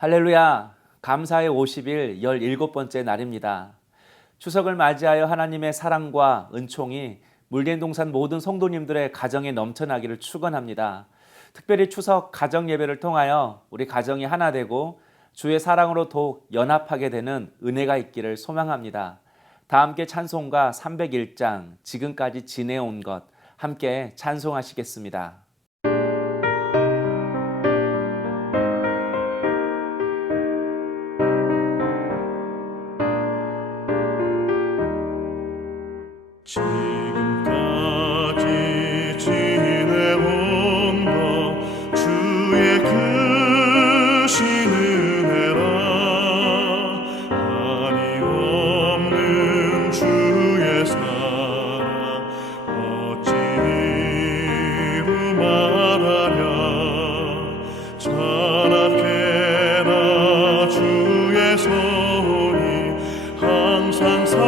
할렐루야! 감사의 50일 17번째 날입니다. 추석을 맞이하여 하나님의 사랑과 은총이 물겐동산 모든 성도님들의 가정에 넘쳐나기를 축원합니다. 특별히 추석 가정 예배를 통하여 우리 가정이 하나 되고 주의 사랑으로 더욱 연합하게 되는 은혜가 있기를 소망합니다. 다 함께 찬송가 301장 지금까지 지내온 것 함께 찬송하시겠습니다. 지금까지 지내온 것 주의 크신 은혜라. 한이 없는 주의 사랑 어찌 이루 말하랴. 자나깨나 주의 손이 항상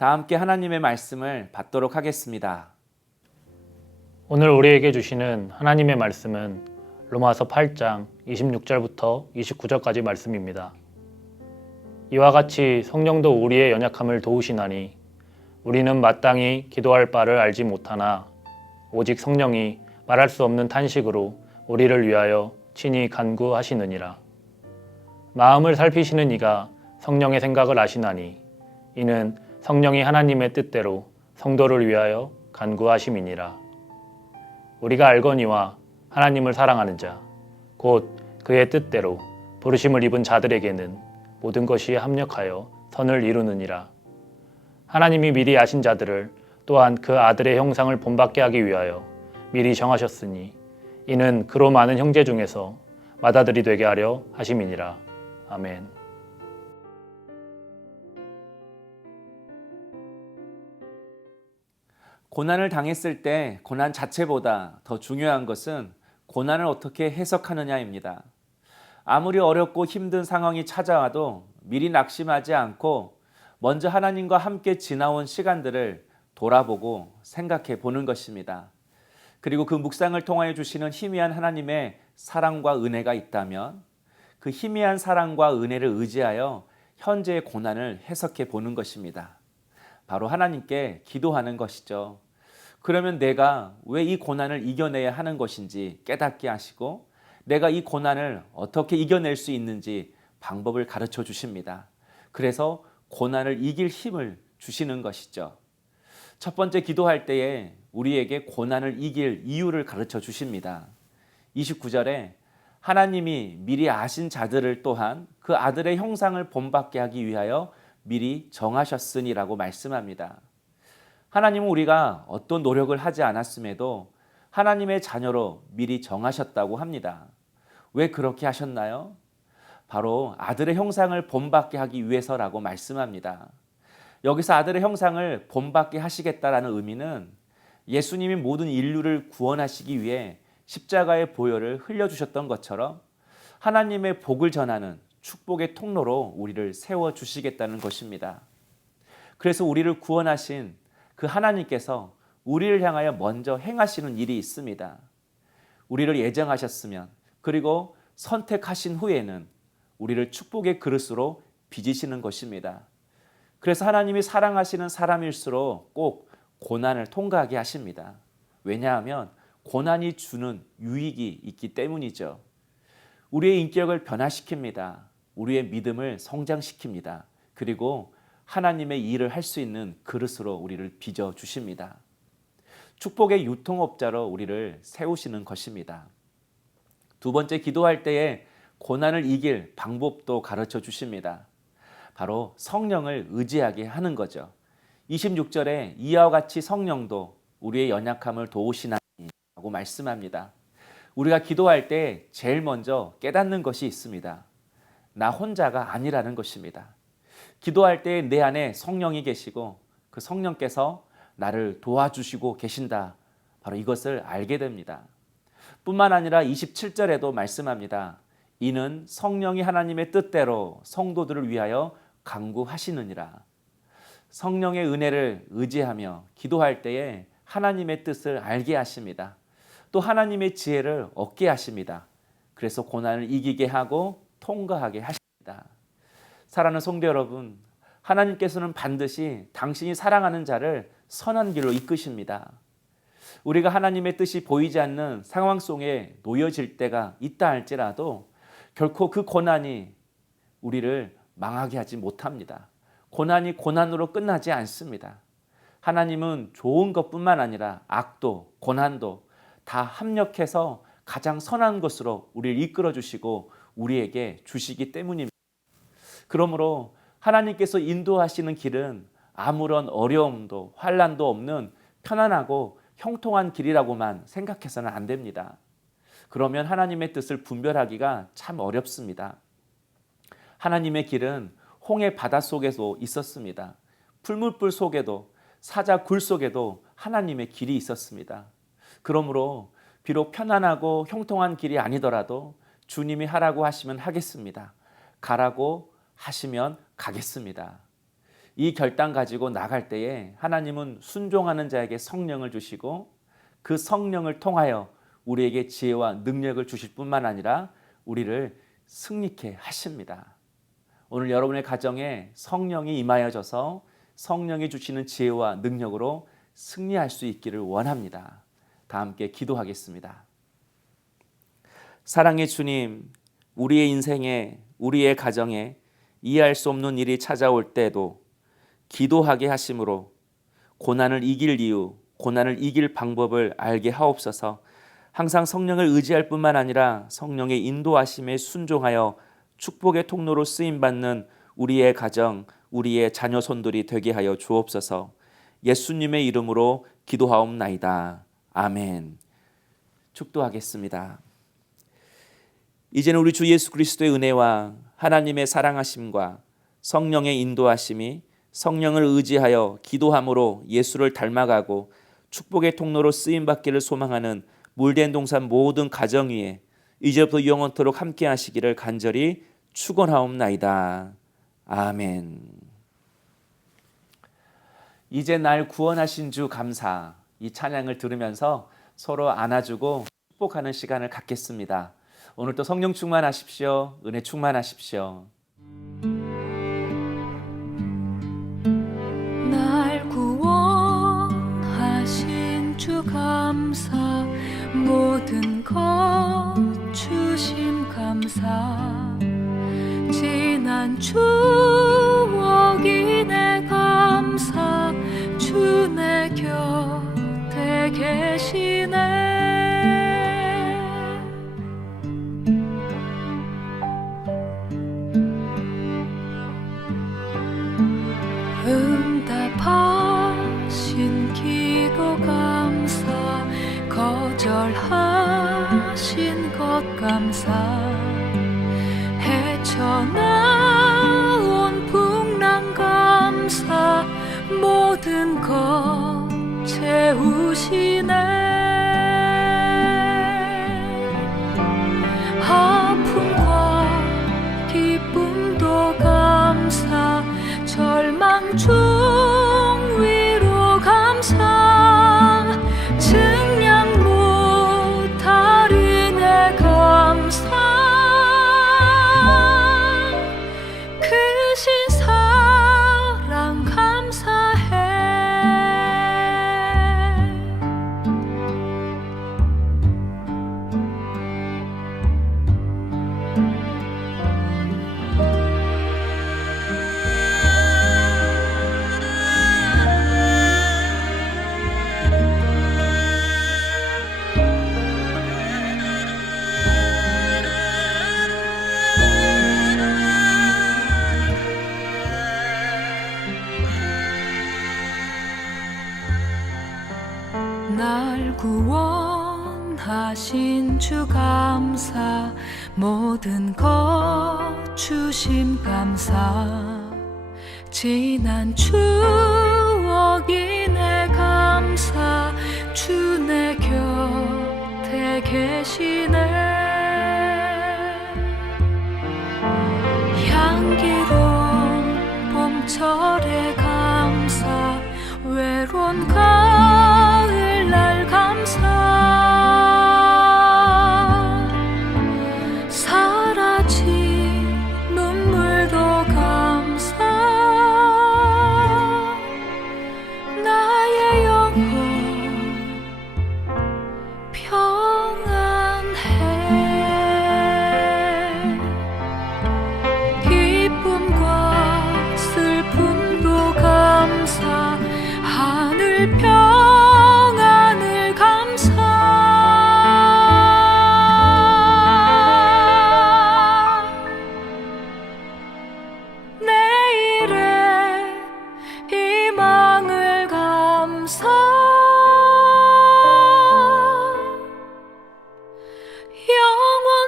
다 함께 하나님의 말씀을 받도록 하겠습니다. 오늘 우리에게 주시는 하나님의 말씀은 로마서 8장 26절부터 29절까지 말씀입니다. 이와 같이 성령도 우리의 연약함을 도우시나니 우리는 마땅히 기도할 바를 알지 못하나 오직 성령이 말할 수 없는 탄식으로 우리를 위하여 친히 간구하시느니라. 마음을 살피시는 이가 성령의 생각을 아시나니 이는 성령이 하나님의 뜻대로 성도를 위하여 간구하심이니라. 우리가 알거니와 하나님을 사랑하는 자, 곧 그의 뜻대로 부르심을 입은 자들에게는 모든 것이 합력하여 선을 이루느니라. 하나님이 미리 아신 자들을 또한 그 아들의 형상을 본받게 하기 위하여 미리 정하셨으니 이는 그로 많은 형제 중에서 맏아들이 되게 하려 하심이니라. 아멘. 고난을 당했을 때 고난 자체보다 더 중요한 것은 고난을 어떻게 해석하느냐입니다. 아무리 어렵고 힘든 상황이 찾아와도 미리 낙심하지 않고 먼저 하나님과 함께 지나온 시간들을 돌아보고 생각해 보는 것입니다. 그리고 그 묵상을 통하여 주시는 희미한 하나님의 사랑과 은혜가 있다면 그 희미한 사랑과 은혜를 의지하여 현재의 고난을 해석해 보는 것입니다. 바로 하나님께 기도하는 것이죠. 그러면 내가 왜 이 고난을 이겨내야 하는 것인지 깨닫게 하시고 내가 이 고난을 어떻게 이겨낼 수 있는지 방법을 가르쳐 주십니다. 그래서 고난을 이길 힘을 주시는 것이죠. 첫 번째 기도할 때에 우리에게 고난을 이길 이유를 가르쳐 주십니다. 29절에 하나님이 미리 아신 자들을 또한 그 아들의 형상을 본받게 하기 위하여 미리 정하셨으니라고 말씀합니다. 하나님은 우리가 어떤 노력을 하지 않았음에도 하나님의 자녀로 미리 정하셨다고 합니다. 왜 그렇게 하셨나요? 바로 아들의 형상을 본받게 하기 위해서라고 말씀합니다. 여기서 아들의 형상을 본받게 하시겠다라는 의미는 예수님이 모든 인류를 구원하시기 위해 십자가의 보혈을 흘려주셨던 것처럼 하나님의 복을 전하는 축복의 통로로 우리를 세워주시겠다는 것입니다. 그래서 우리를 구원하신 그 하나님께서 우리를 향하여 먼저 행하시는 일이 있습니다. 우리를 예정하셨으면 그리고 선택하신 후에는 우리를 축복의 그릇으로 빚으시는 것입니다. 그래서 하나님이 사랑하시는 사람일수록 꼭 고난을 통과하게 하십니다. 왜냐하면 고난이 주는 유익이 있기 때문이죠. 우리의 인격을 변화시킵니다. 우리의 믿음을 성장시킵니다. 그리고 하나님의 일을 할 수 있는 그릇으로 우리를 빚어 주십니다. 축복의 유통업자로 우리를 세우시는 것입니다. 두 번째, 기도할 때에 고난을 이길 방법도 가르쳐 주십니다. 바로 성령을 의지하게 하는 거죠. 26절에 이와 같이 성령도 우리의 연약함을 도우시나니 라고 말씀합니다. 우리가 기도할 때 제일 먼저 깨닫는 것이 있습니다. 나 혼자가 아니라는 것입니다. 기도할 때 내 안에 성령이 계시고 그 성령께서 나를 도와주시고 계신다. 바로 이것을 알게 됩니다. 뿐만 아니라 27절에도 말씀합니다. 이는 성령이 하나님의 뜻대로 성도들을 위하여 간구하시느니라. 성령의 은혜를 의지하며 기도할 때에 하나님의 뜻을 알게 하십니다. 또 하나님의 지혜를 얻게 하십니다. 그래서 고난을 이기게 하고 통과하게 하십니다. 사랑하는 성도 여러분, 하나님께서는 반드시 당신이 사랑하는 자를 선한 길로 이끄십니다. 우리가 하나님의 뜻이 보이지 않는 상황 속에 놓여질 때가 있다 할지라도 결코 그 고난이 우리를 망하게 하지 못합니다. 고난이 고난으로 끝나지 않습니다. 하나님은 좋은 것뿐만 아니라 악도, 고난도 다 합력해서 가장 선한 것으로 우리를 이끌어 주시고 우리에게 주시기 때문입니다. 그러므로 하나님께서 인도하시는 길은 아무런 어려움도 환난도 없는 편안하고 형통한 길이라고만 생각해서는 안 됩니다. 그러면 하나님의 뜻을 분별하기가 참 어렵습니다. 하나님의 길은 홍해 바다 속에도 있었습니다. 풀물불 속에도 사자 굴 속에도 하나님의 길이 있었습니다. 그러므로 비록 편안하고 형통한 길이 아니더라도 주님이 하라고 하시면 하겠습니다. 가라고 하시면 가겠습니다. 이 결단 가지고 나갈 때에 하나님은 순종하는 자에게 성령을 주시고 그 성령을 통하여 우리에게 지혜와 능력을 주실 뿐만 아니라 우리를 승리케 하십니다. 오늘 여러분의 가정에 성령이 임하여져서 성령이 주시는 지혜와 능력으로 승리할 수 있기를 원합니다. 다 함께 기도하겠습니다. 사랑의 주님, 우리의 인생에, 우리의 가정에 이해할 수 없는 일이 찾아올 때도 기도하게 하심으로 고난을 이길 이유, 고난을 이길 방법을 알게 하옵소서. 항상 성령을 의지할 뿐만 아니라 성령의 인도하심에 순종하여 축복의 통로로 쓰임받는 우리의 가정, 우리의 자녀 손들이 되게 하여 주옵소서. 예수님의 이름으로 기도하옵나이다. 아멘. 축도하겠습니다. 이제는 우리 주 예수 그리스도의 은혜와 하나님의 사랑하심과 성령의 인도하심이 성령을 의지하여 기도함으로 예수를 닮아가고 축복의 통로로 쓰임받기를 소망하는 물된 동산 모든 가정 위에 이제부터 영원토록 함께 하시기를 간절히 축원하옵나이다. 아멘. 이제 날 구원하신 주 감사, 이 찬양을 들으면서 서로 안아주고 축복하는 시간을 갖겠습니다. 오늘도 성령 충만하십시오. 은혜 충만하십시오. 날 구원하신 주 감사, 모든 것 주심 감사, 지난 추억이 내 감사, 주 내 감사 헤쳐나온 풍랑 감사 모든 것 채우시네 아픔과 기쁨도 감사 절망 중 위로 감사 증량 못하리 내 감사 크신 사랑 감사해 날 구원하신 주 감사 모든 것 주심 감사 지난 추억이 내 감사 주 내 곁에 계시네 향기로운 봄철의 감사 외로운 가을날 감사 사라진 눈물도 감사 나의 영혼 평안해 기쁨과 슬픔도 감사 하늘 평안을 감사 내일의 희망을 감사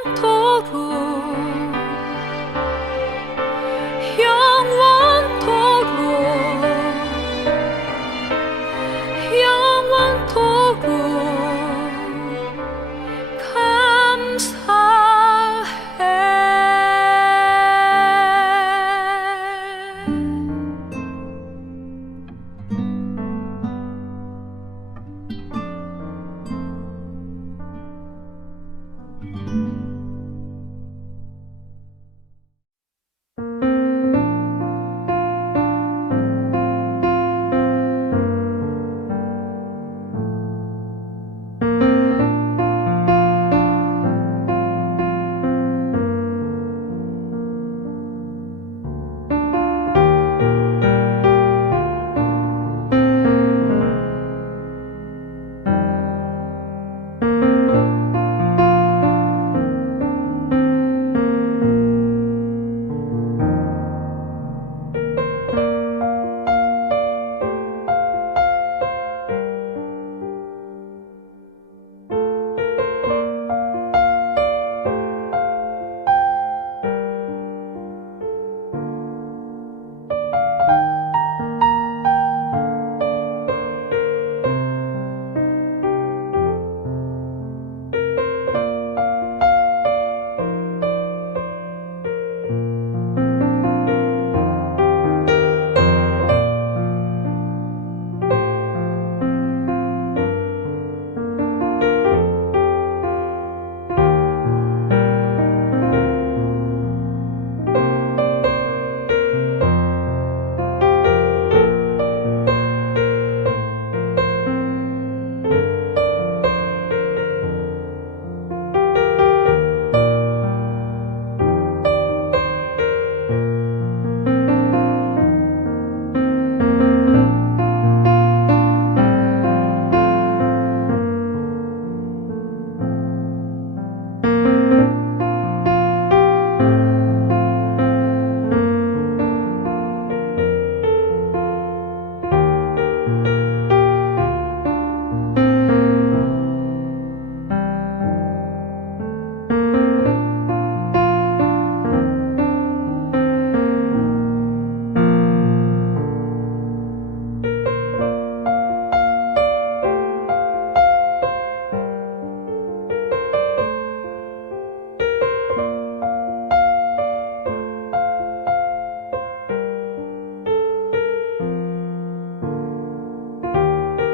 영원토록 영원토록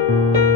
감사